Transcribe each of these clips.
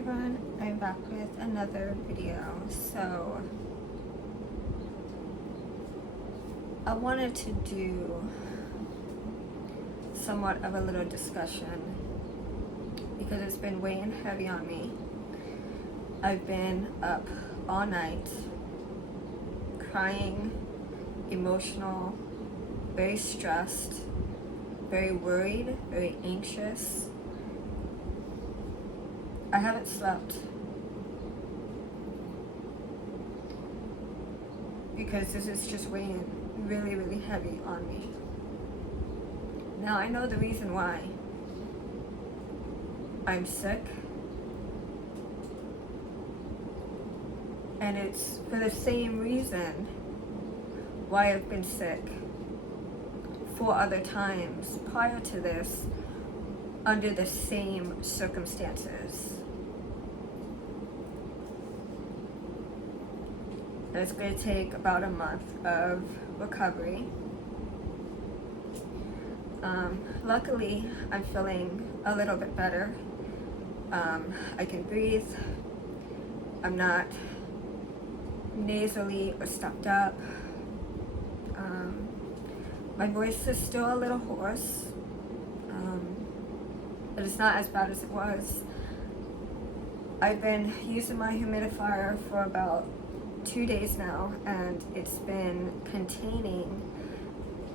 everyone, I'm back with another video. So I wanted to do somewhat of a little discussion because it's been weighing heavy on me. I've been up all night crying, emotional, very stressed, very worried, very anxious. I haven't slept because this is just weighing really, really heavy on me. Now I know the reason why. I'm sick, and it's for the same reason why I've been sick 4 other times prior to this under the same circumstances. And it's going to take about a month of recovery. Luckily, I'm feeling a little bit better. I can breathe. I'm not nasally or stuffed up. My voice is still a little hoarse, but it's not as bad as it was. I've been using my humidifier for about 2 days now, and it's been containing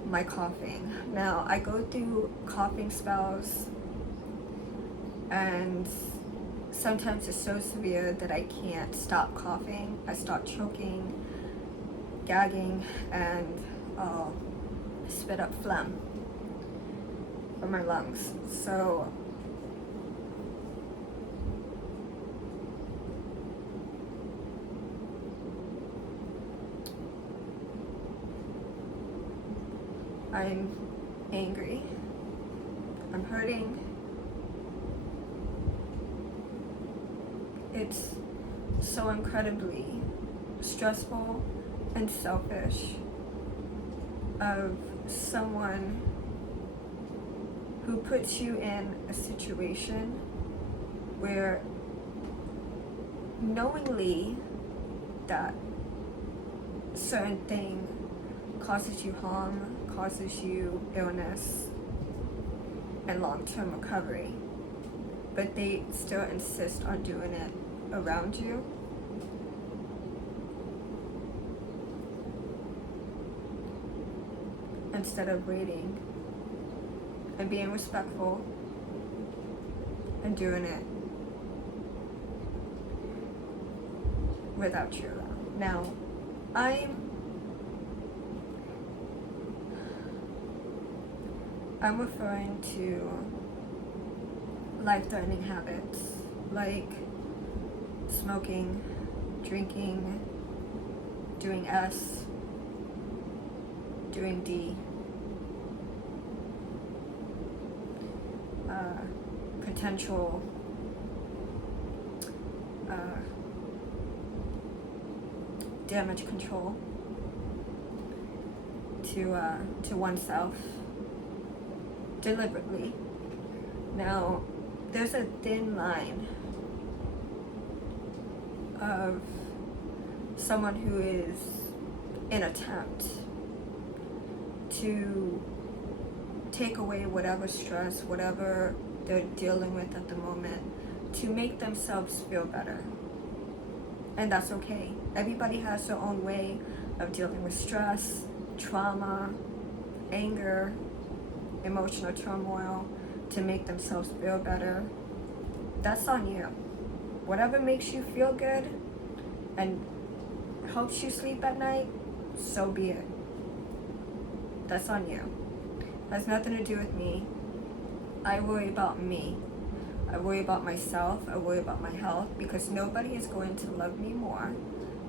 my coughing. Now, I go through coughing spells, and sometimes it's so severe that I can't stop coughing. I start choking, gagging, and spit up phlegm from my lungs. So I'm angry, I'm hurting. It's so incredibly stressful and selfish of someone who puts you in a situation where knowingly that certain thing causes you harm, causes you illness and long-term recovery, but they still insist on doing it around you. Instead of waiting and being respectful and doing it without you around. Now, I'm referring to life-threatening habits like smoking, drinking, doing S, doing D, potential damage control to oneself deliberately. Now, there's a thin line of someone who is in attempt to take away whatever stress, whatever they're dealing with at the moment, to make themselves feel better. And that's okay. Everybody has their own way of dealing with stress, trauma, anger, emotional turmoil, to make themselves feel better. That's on you. Whatever makes you feel good and helps you sleep at night, so be it. That's on you. Has nothing to do with me. I worry about me. I worry about myself. I worry about my health, because nobody is going to love me more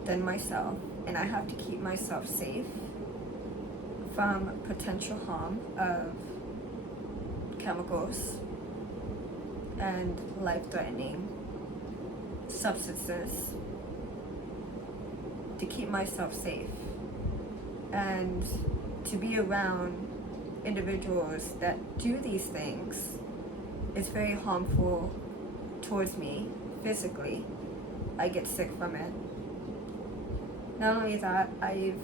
than myself, and I have to keep myself safe from potential harm of chemicals and life-threatening substances, to keep myself safe and to be around individuals that do these things is very harmful towards me physically, I get sick from it. Not only that, I've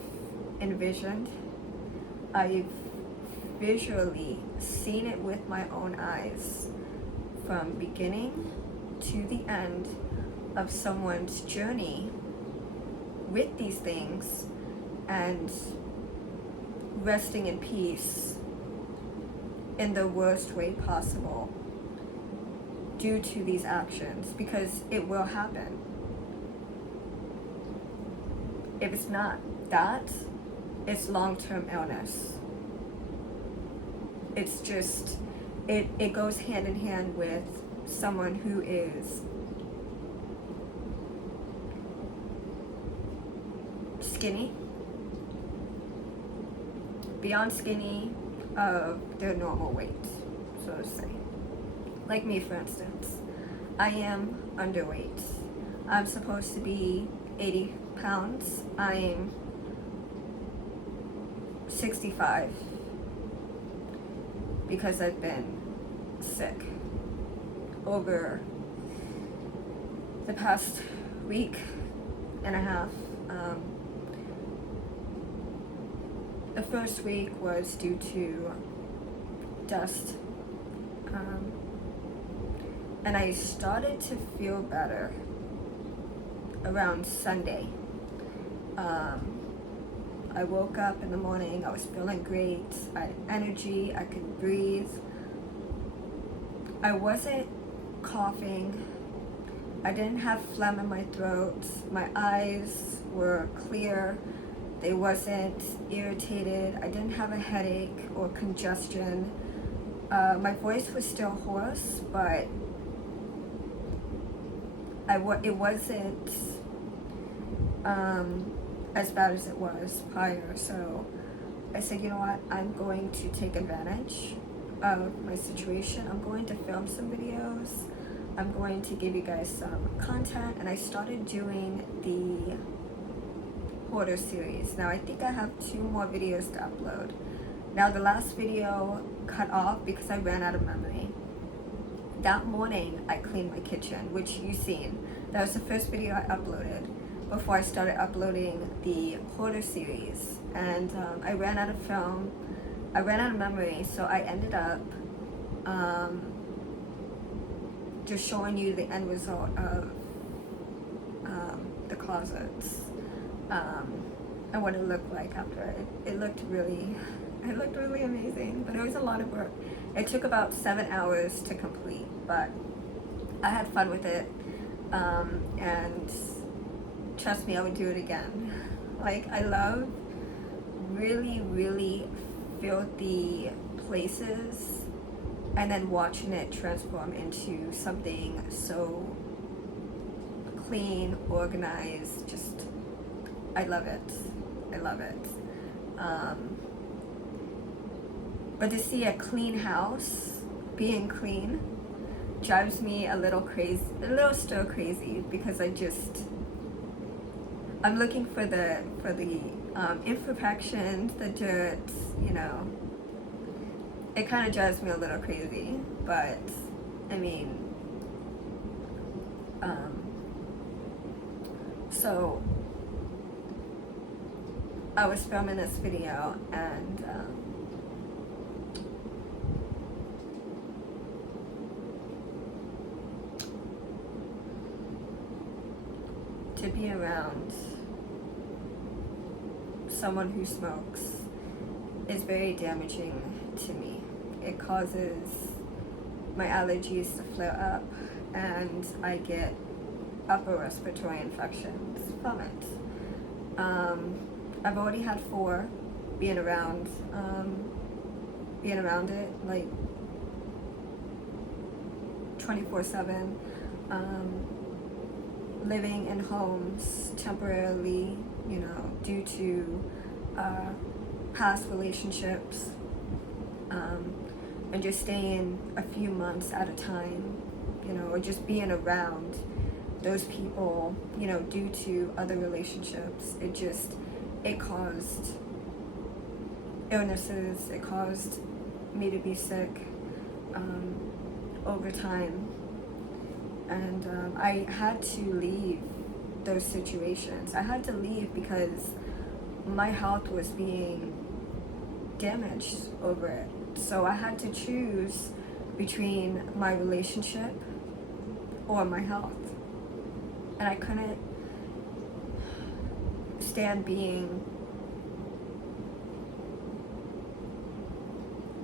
visually seen it with my own eyes from beginning to the end of someone's journey with these things and resting in peace in the worst way possible due to these actions, because it will happen. If it's not that, it's long-term illness. It's just, it goes hand in hand with someone who is skinny, beyond skinny of their normal weight, so to say. Like me, for instance. I am underweight. I'm supposed to be 80 pounds. I'm 65 because I've been sick over the past week and a half. The first week was due to dust, and I started to feel better around Sunday. I woke up in the morning, I was feeling great, I had energy, I could breathe. I wasn't coughing, I didn't have phlegm in my throat, my eyes were clear, they wasn't irritated, I didn't have a headache or congestion. My voice was still hoarse, but it wasn't as bad as it was prior. So I said, you know what, I'm going to take advantage of my situation. I'm going to film some videos. I'm going to give you guys some content. And I started doing the Hoarder series. Now I think I have 2 more videos to upload. Now the last video cut off because I ran out of memory. That morning I cleaned my kitchen, which you've seen. That was the first video I uploaded before I started uploading the Hoarder series. And I ran out of film, I ran out of memory, so I ended up just showing you the end result of the closets and what it looked like after. It looked really amazing, but it was a lot of work. It took about 7 hours to complete, but I had fun with it, and trust me, I would do it again. Like, I love really filthy places and then watching it transform into something so clean, organized. Just, I love it. But to see a clean house being clean drives me a little crazy, a little stir crazy, because I'm looking for the imperfections, the dirt, you know. It kind of drives me a little crazy, but I mean, so I was filming this video, and to be around someone who smokes is very damaging to me. It causes my allergies to flare up, and I get upper respiratory infections from it. I've already had 4 being around it, like 24/7, living in homes temporarily, you know, due to past relationships, and just staying a few months at a time, you know, or just being around those people, you know, due to other relationships. It caused illnesses, it caused me to be sick over time. And I had to leave those situations. I had to leave because my health was being damaged over it. So I had to choose between my relationship or my health. And I couldn't stand being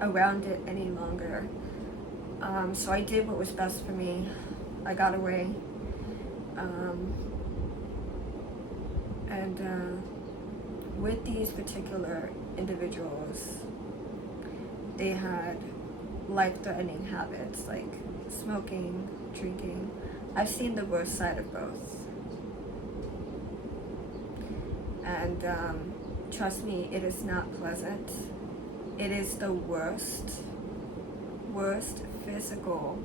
around it any longer. So I did what was best for me. I got away. And with these particular individuals, they had life-threatening habits like smoking, drinking. I've seen the worst side of both. And trust me, it is not pleasant. It is the worst physical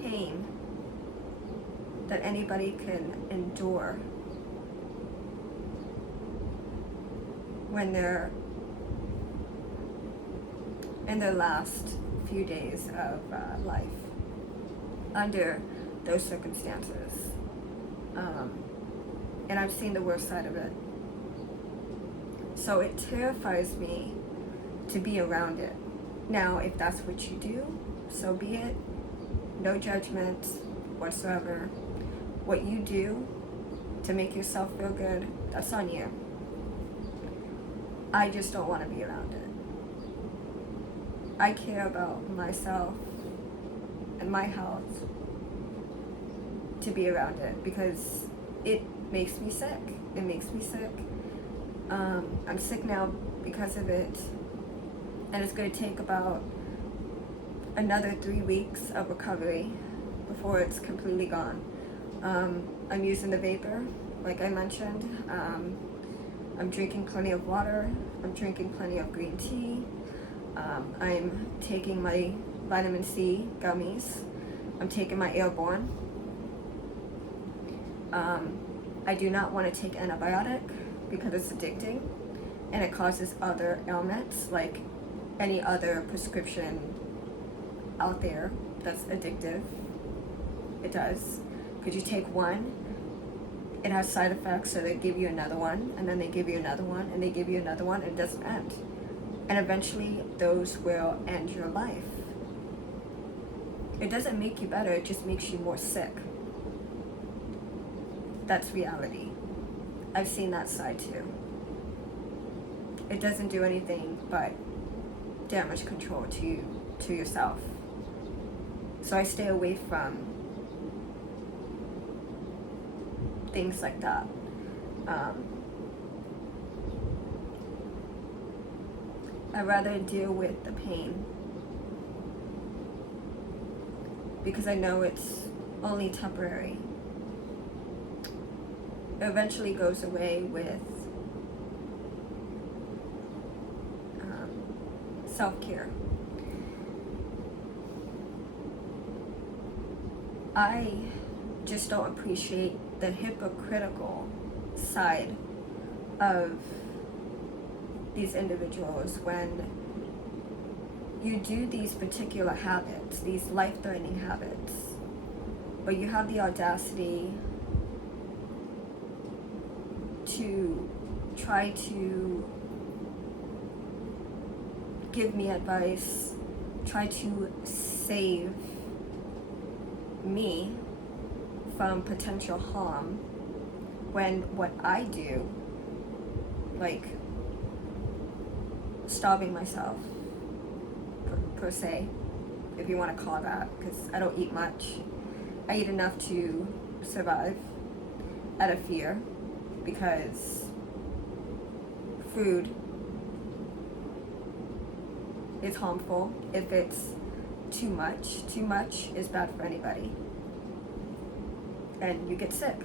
pain that anybody can endure when they're in their last few days of life under those circumstances. And I've seen the worst side of it. So it terrifies me to be around it. Now, if that's what you do, so be it. No judgment whatsoever. What you do to make yourself feel good, that's on you. I just don't want to be around it. I care about myself and my health to be around it because it makes me sick. It makes me sick. I'm sick now because of it, and it's going to take about another 3 weeks of recovery before it's completely gone. I'm using the vapor, like I mentioned. I'm drinking plenty of water. I'm drinking plenty of green tea. I'm taking my vitamin C gummies. I'm taking my airborne. I do not want to take antibiotic because it's addicting and it causes other ailments like any other prescription out there that's addictive. It does. Because you take one, it has side effects, so they give you another one, and then they give you another one, and they give you another one, and it doesn't end. And eventually, those will end your life. It doesn't make you better, it just makes you more sick. That's reality. I've seen that side too. It doesn't do anything but damage control to yourself. So I stay away from things like that. I'd rather deal with the pain because I know it's only temporary. It eventually goes away with self-care. I just don't appreciate the hypocritical side of these individuals when you do these particular habits, these life-threatening habits, but you have the audacity to try to give me advice, try to save me from potential harm when what I do, like starving myself per se, if you want to call that, because I don't eat much. I eat enough to survive out of fear because food is harmful. If it's too much is bad for anybody. And you get sick.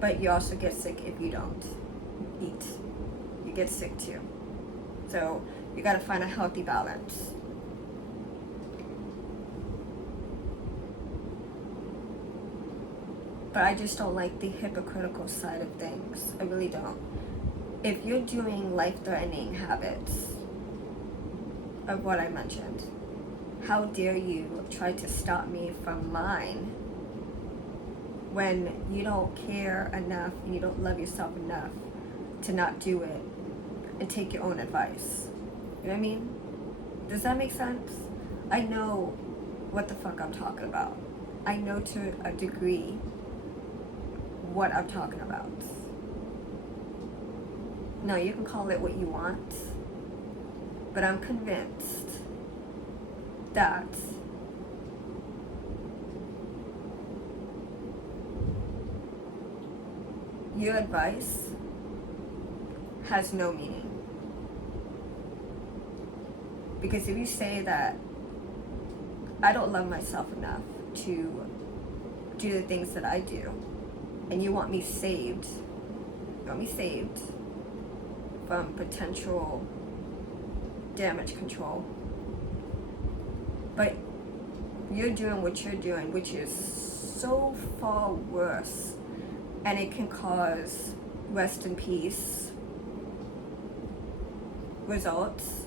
But you also get sick if you don't eat. You get sick too. So you gotta find a healthy balance. But I just don't like the hypocritical side of things. I really don't. If you're doing life-threatening habits of what I mentioned, How dare you try to stop me from mine when you don't care enough and you don't love yourself enough to not do it and take your own advice? You know what I mean? Does that make sense? I know what the fuck I'm talking about. I know to a degree what I'm talking about. No, you can call it what you want, but I'm convinced that your advice has no meaning. Because if you say that I don't love myself enough to do the things that I do, and you want me saved from potential damage control, but you're doing what you're doing, which is so far worse, and it can cause, rest in peace, results,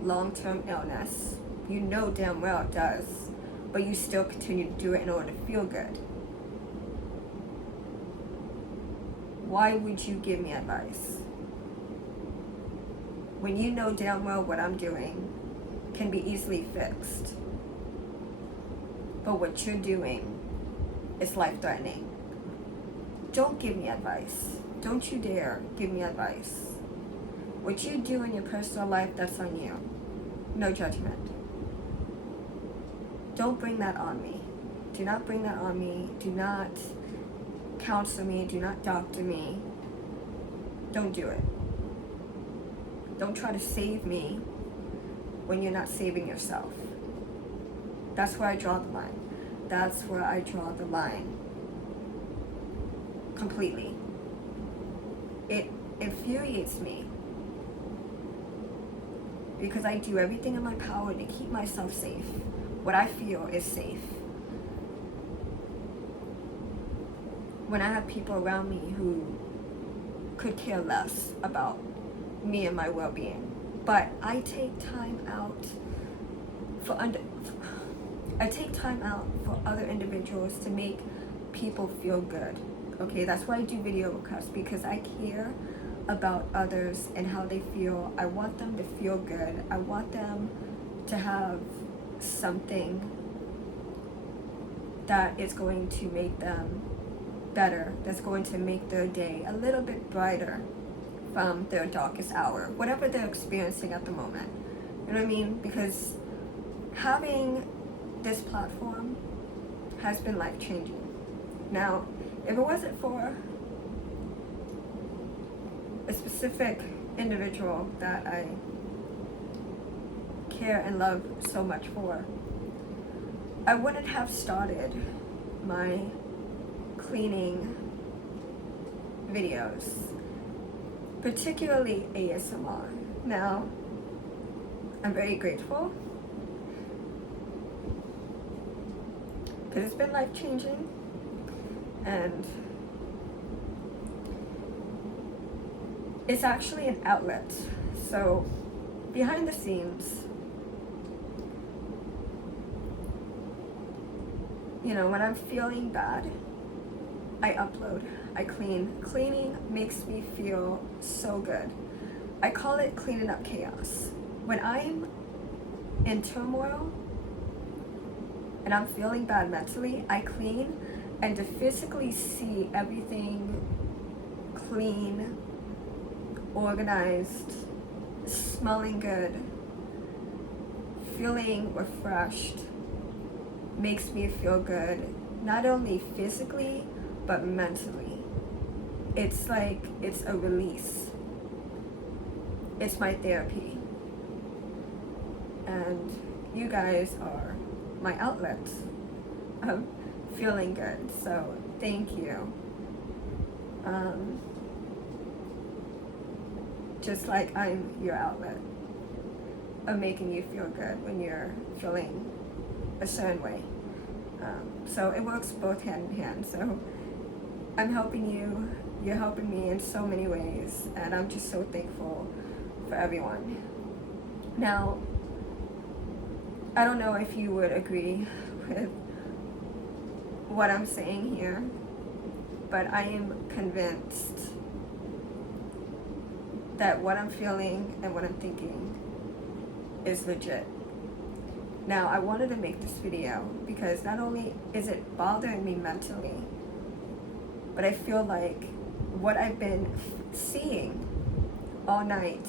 long-term illness. You know damn well it does, but you still continue to do it in order to feel good. Why would you give me advice when you know damn well what I'm doing can be easily fixed, but what you're doing is life-threatening? Don't give me advice. Don't you dare give me advice. What you do in your personal life, that's on you. No judgment. Don't bring that on me. Do not bring that on me. Do not counsel me. Do not doctor me. Don't do it. Don't try to save me when you're not saving yourself. That's where I draw the line. That's where I draw the line. Completely. It infuriates me because I do everything in my power to keep myself safe. What I feel is safe. When I have people around me who could care less about me and my well-being, but I take time out for other individuals to make people feel good. Okay, that's why I do video requests, because I care about others and how they feel. I want them to feel good. I want them to have something that is going to make them better, that's going to make their day a little bit brighter from their darkest hour, whatever they're experiencing at the moment. You know what I mean? Because having this platform has been life-changing. Now, if it wasn't for a specific individual that I care and love so much for, I wouldn't have started my cleaning videos, particularly ASMR. Now, I'm very grateful because it's been life-changing, and it's actually an outlet. So behind the scenes, you know, when I'm feeling bad, I upload, I clean. Cleaning makes me feel so good. I call it cleaning up chaos. When I'm in turmoil and I'm feeling bad mentally, I clean, and to physically see everything clean, organized, smelling good, feeling refreshed, makes me feel good, not only physically, but mentally. It's like, it's a release. It's my therapy. And you guys are my outlet of feeling good, so thank you. Just like I'm your outlet of making you feel good when you're feeling a certain way. So it works both hand in hand. So I'm helping you, you're helping me in so many ways, and I'm just so thankful for everyone. Now, I don't know if you would agree with what I'm saying here, but I am convinced that what I'm feeling and what I'm thinking is legit. Now, I wanted to make this video because not only is it bothering me mentally, but I feel like what I've been seeing all night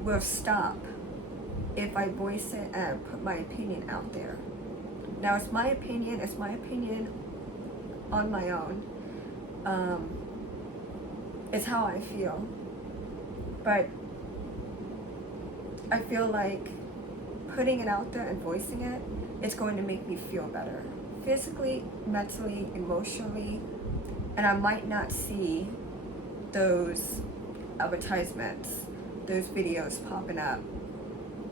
will stop if I voice it and put my opinion out there. Now, it's my opinion on my own. It's how I feel. But I feel like putting it out there and voicing it, it's going to make me feel better. Physically, mentally, emotionally, and I might not see those advertisements, those videos popping up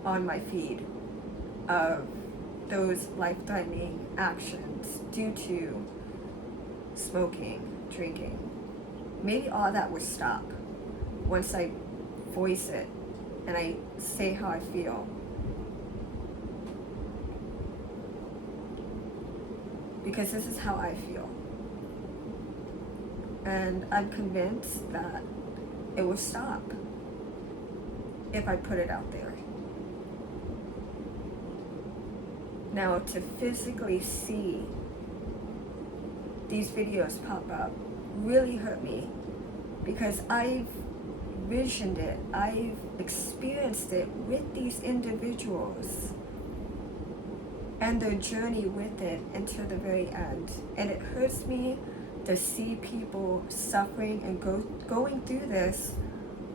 on my feed of those life-threatening actions due to smoking, drinking. Maybe all that would stop once I voice it and I say how I feel. Because this is how I feel. And I'm convinced that it will stop if I put it out there. Now, to physically see these videos pop up really hurt me because I've visioned it, I've experienced it with these individuals and their journey with it until the very end. And it hurts me to see people suffering and going through this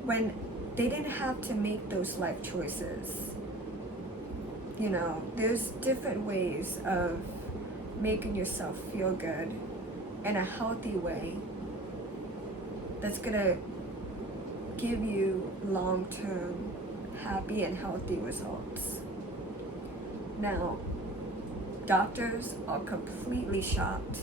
when they didn't have to make those life choices. You know, there's different ways of making yourself feel good in a healthy way that's gonna give you long-term happy and healthy results. Now, doctors are completely shocked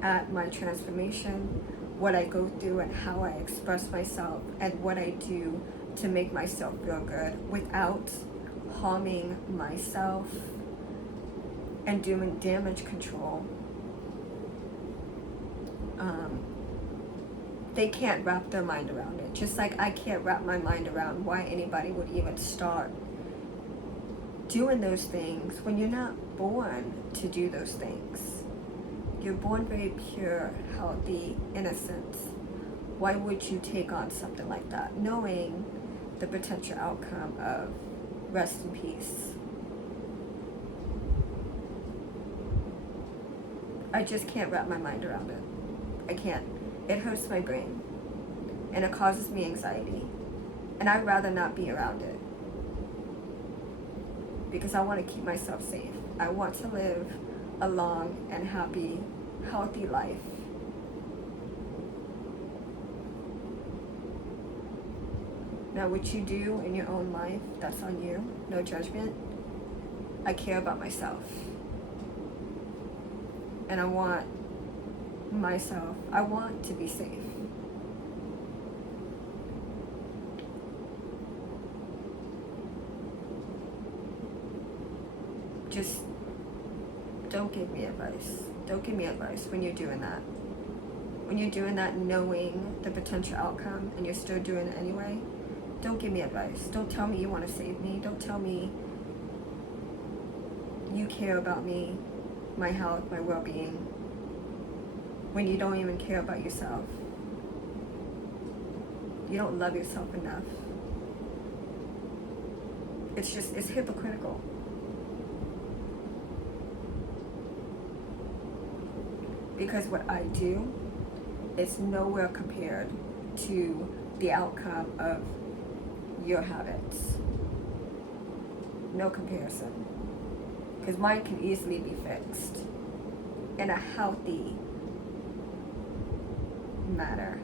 at my transformation, what I go through and how I express myself and what I do to make myself feel good without harming myself and doing damage control. They can't wrap their mind around it, just like I can't wrap my mind around why anybody would even start doing those things when you're not born to do those things. You're born very pure, healthy, innocent. Why would you take on something like that, knowing the potential outcome of rest in peace? I just can't wrap my mind around it. I can't. It hurts my brain, and it causes me anxiety, and I'd rather not be around it because I want to keep myself safe. I want to live a long and happy, healthy life. Now, what you do in your own life, that's on you. No judgment. I care about myself. And I want to be safe. Just don't give me advice. Don't give me advice when you're doing that. When you're doing that knowing the potential outcome and you're still doing it anyway, don't give me advice. Don't tell me you want to save me. Don't tell me you care about me, my health, my well-being, when you don't even care about yourself. You don't love yourself enough. It's hypocritical. Because what I do is nowhere compared to the outcome of your habits. No comparison. Because mine can easily be fixed in a healthy manner.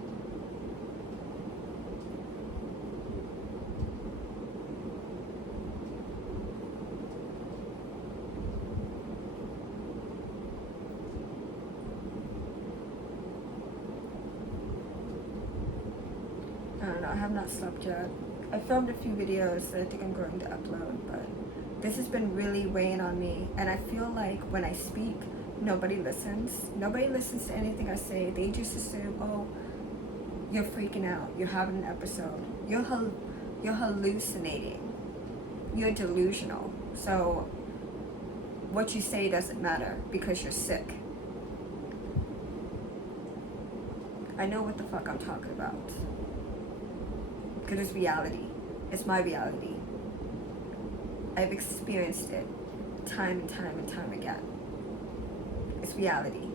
I don't know, I have not slept yet. I filmed a few videos that I think I'm going to upload, but This has been really weighing on me, and I feel like when I speak, nobody listens. Nobody listens to anything I say. They just assume, oh, you're freaking out. You're having an episode. You're hallucinating. You're delusional. So what you say doesn't matter because you're sick. I know what the fuck I'm talking about. Because it's reality. It's my reality. I've experienced it time and time and time again. It's reality.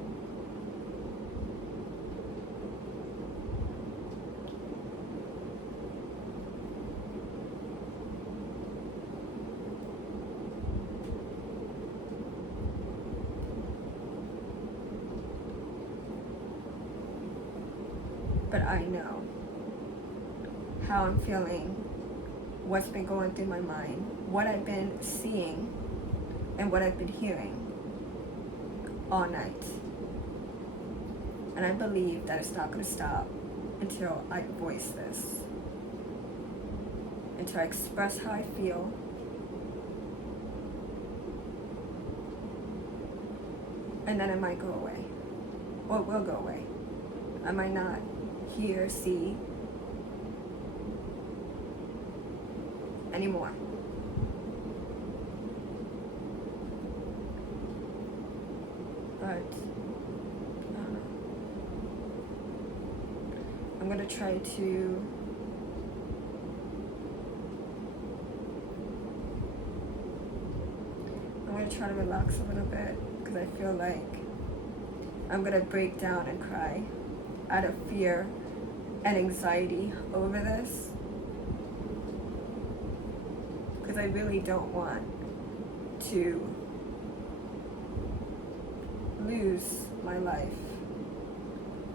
But I know how I'm feeling, what's been going through my mind, what I've been seeing, and what I've been hearing all night. And I believe that it's not going to stop until I voice this, until I express how I feel, and then it might go away, or it will go away. I might not hear, see anymore. But I don't know. I'm gonna try to relax a little bit, because I feel like I'm gonna break down and cry out of fear and anxiety over this, because I really don't want to lose my life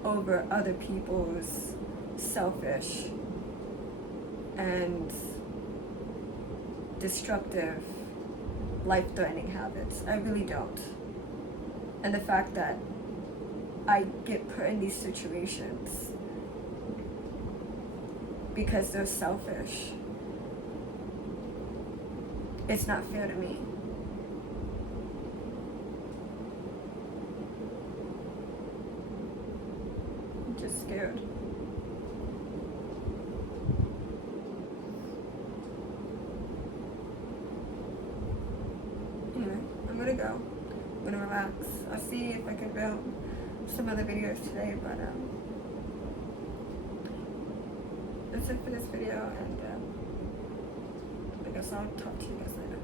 over other people's selfish and destructive, life-threatening habits. I really don't. And the fact that I get put in these situations because they're selfish, it's not fair to me. I'm just scared. Anyway, I'm gonna go. I'm gonna relax. I'll see if I can film some other videos today, but that's it for this video, and I guess I'll talk to you guys later.